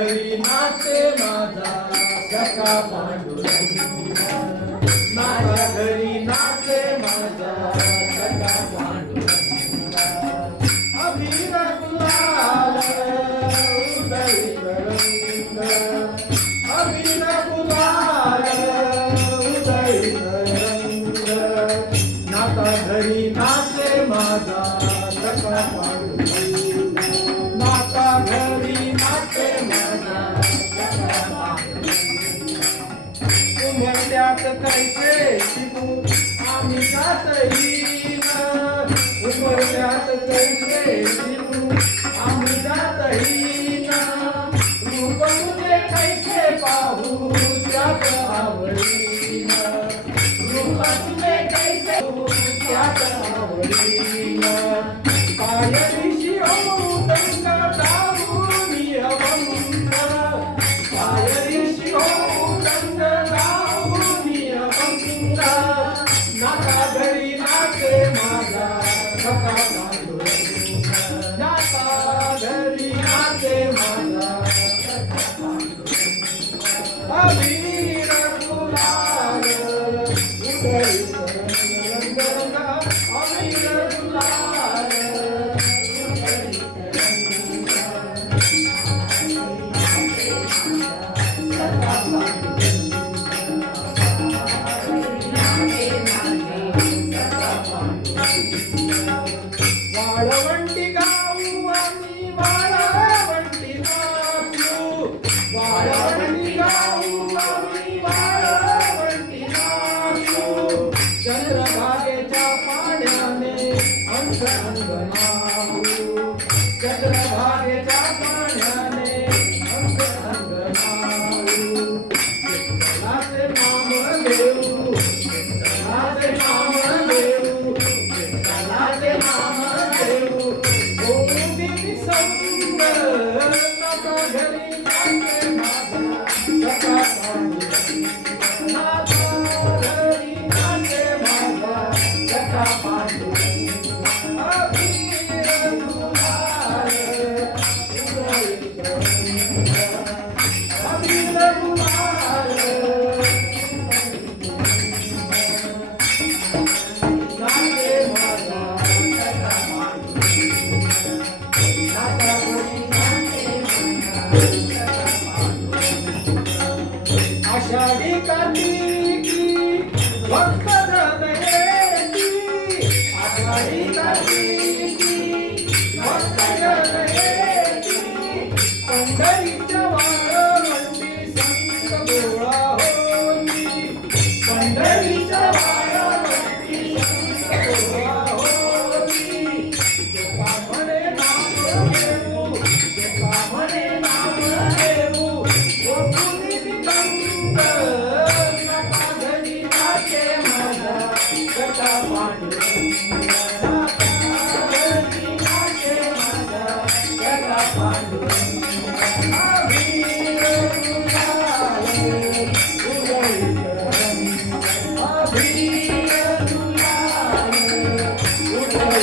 घरी नाचे माझा सखा पांडुरंग, माझ्या घरी नाचे माझा सखा पांडुरंग. अबीर गुलाल उधळीत रंग, अबीर गुलाल उधळीत रंग. नाता घरी नाचे माझा सखा पांडुरंग, नाता घरी नाचे माझा सखा पांडुरंग. उमरत्यात कैसे शिकू आम्ही जात येईन, उमरत्यात कैसे शिकू आम्ही जात येईन. रूप तुझे कैसे पाहू त्यात आवडीन, रूप तुझे कैसे त्यात आवडीन. पायरीशी होऊ गंगा दारुणी अभंग, पायरीशी होऊ गंगा दारुणी अभंग. नाता घरी नाचे माझा सखा पांडुरंग, नाता घरी नाचे माझा सखा पांडुरंग. अबीर गुलाल उधळीत रंग, अबीर गुलाल उधळीत रंग. सखा पांडुरंग, वाळवंटी गाऊ आम्ही वाळवंटी नाचू, वाळवंटी गाऊ आम्ही वाळवंटी नाचू. चंद्रभागेच्या पाण्याने अंग अंग नाहू, चंद्रभागेच्या पाण्याने अंग अंग नाहू. विठ्ठलाचे नाम घेऊ, विठ्ठलाचे नाम घेऊ, विठ्ठलाचे नाम घेऊ. गोविंदी संग नाता घरी नाचे माझा सखा पांडुरंग, नाता घरी नाचे माझा सखा पांडुरंग. अबीर गुलाल उधळीत रंग, अबीर गुलाल उधळीत रंग. नाचे माझा सखा पांडुरंग, नाता घरी नाचे माझा सखा पांडुरंग. आषाढी कार्तिकी भक्त जन येती, आषाढी कार्तिकी भक्त जन येती. पंढरीच्या वाळवंटी संत गोळा होती, पंढरीच्या वाळवंटी संत गोळा होती. तुका म्हणे नाम घेऊ, तुका म्हणे नाम घेऊ. गोकुळी विकंद नाता घरी नाचे माझा सखा पांडुरंग, नाता घरी नाचे माझा सखा पांडुरंग. अबीर गुलाल उधळीत रंग, अबीर गुलाल उधळीत